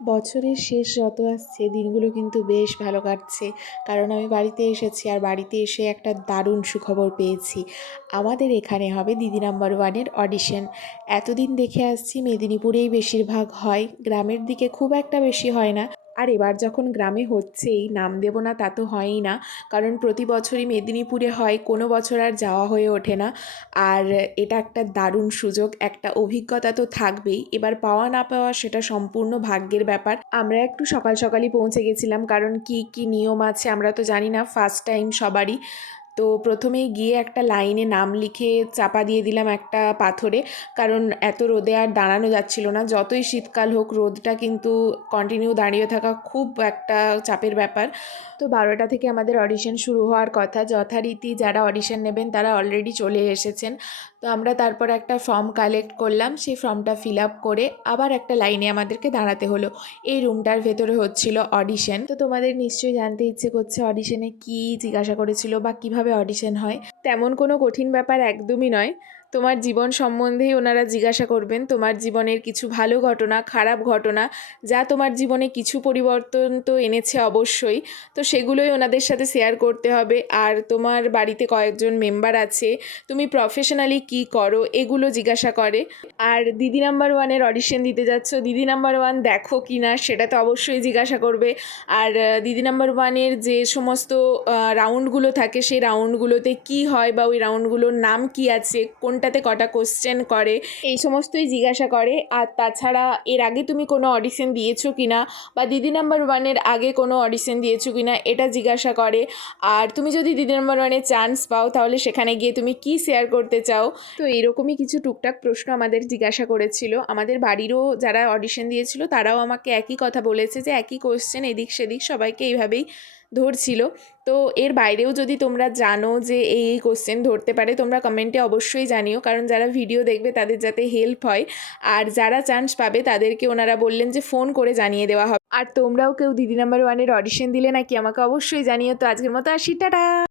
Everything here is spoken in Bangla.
বছরের শেষ যত আসছে দিনগুলো কিন্তু বেশ ভালো কাটছে, কারণ আমি বাড়িতে এসেছি আর বাড়িতে এসে একটা দারুণ সুখবর পেয়েছি। আমাদের এখানে হবে দিদি নাম্বার ওয়ানের অডিশন। এতদিন দেখে আসছি মেদিনীপুরেই বেশিরভাগ হয়, গ্রামের দিকে খুব একটা বেশি হয় না। আর এবার যখন গ্রামে হচ্ছেই, নাম দেবো না তা তো হয়ই না, কারণ প্রতি বছরই মেদিনীপুরে হয়, কোনো বছর আর যাওয়া হয়ে ওঠে না। আর এটা একটা দারুণ সুযোগ, একটা অভিজ্ঞতা তো থাকবেই। এবার পাওয়া না পাওয়া সেটা সম্পূর্ণ ভাগ্যের ব্যাপার। আমরা একটু সকাল সকালই পৌঁছে গেছিলাম, কারণ কি কি নিয়ম আছে আমরা তো জানি না, ফার্স্ট টাইম সবারই। তো প্রথমেই গিয়ে একটা লাইনে নাম লিখে চাপা দিয়ে দিলাম একটা পাথরে, কারণ এত রোদে আর দাঁড়ানো যাচ্ছিল না। যতই শীতকাল হোক, রোদটা কিন্তু কন্টিনিউ দাঁড়িয়ে থাকা খুব একটা চাপের ব্যাপার। তো 12টা থেকে আমাদের অডিশন শুরু হওয়ার কথা, যথারীতি যারা অডিশন নেবেন তারা অলরেডি চলে এসেছেন। তো আমরা তারপর একটা ফর্ম কালেক্ট করলাম, সেই ফর্মটা ফিল আপ করে আবার একটা লাইনে আমাদেরকে দাঁড়াতে হলো। এই রুমটার ভেতরে হচ্ছিল অডিশন। তো তোমাদের নিশ্চয়ই জানতে ইচ্ছে করছে অডিশনে কি জিজ্ঞাসা করেছিল বা কিভাবে অডিশন হয়। তেমন কোনো কঠিন ব্যাপার একদমই নয়। তোমার জীবন সম্বন্ধেই ওনারা জিজ্ঞাসা করবেন, তোমার জীবনের কিছু ভালো ঘটনা, খারাপ ঘটনা, যা তোমার জীবনে কিছু পরিবর্তন তো এনেছে অবশ্যই, তো সেগুলোই ওনাদের সাথে শেয়ার করতে হবে। আর তোমার বাড়িতে কয়েকজন মেম্বার আছে, তুমি প্রফেশনালি কি করো, এগুলো জিজ্ঞাসা করে। আর দিদি নাম্বার ওয়ানের অডিশন দিতে যাচ্ছ, দিদি নাম্বার ওয়ান দেখো কি না সেটা তো অবশ্যই জিজ্ঞাসা করবে। আর দিদি নাম্বার ওয়ানের যে সমস্ত রাউন্ডগুলো থাকে, সেই রাউন্ডগুলোতে কি হয় বা ওই রাউন্ডগুলোর নাম কি আছে, কোনটাতে কটা কোশ্চেন করে, এই সমস্তই জিজ্ঞাসা করে। আর তাছাড়া এর আগে তুমি কোনো অডিশন দিয়েছো কি না, বা দিদি নাম্বার ওয়ানের আগে কোনো অডিশন দিয়েছো কি না, এটা জিজ্ঞাসা করে। আর তুমি যদি দিদি নাম্বার ওয়ানে চান্স পাও, তাহলে সেখানে গিয়ে তুমি কি শেয়ার করতে চাও। তো এইরকমই কিছু টুকটাক প্রশ্ন আমাদের জিজ্ঞাসা করেছিল। আমাদের বাড়িরও যারা অডিশন দিয়েছিল তারাও আমাকে একই কথা বলেছে, যে একই কোশ্চেন এদিক সেদিক সবাইকে এইভাবেই ধরছিল। তো এর বাইরেও যদি তোমরা জানো যে এই কোশ্চেন ধরতে পারে, তোমরা কমেন্টে অবশ্যই জানিও, কারণ যারা ভিডিও দেখবে তাদের যাতে হেল্প হয়। আর যারা চান্স পাবে তাদেরকে ওনারা বললেন যে ফোন করে জানিয়ে দেওয়া হবে। আর তোমরাও কেউ দিদি নাম্বার ওয়ানের অডিশন দিলে নাকি আমাকে অবশ্যই জানিও। তো আজকের মতো আসি, টাটা।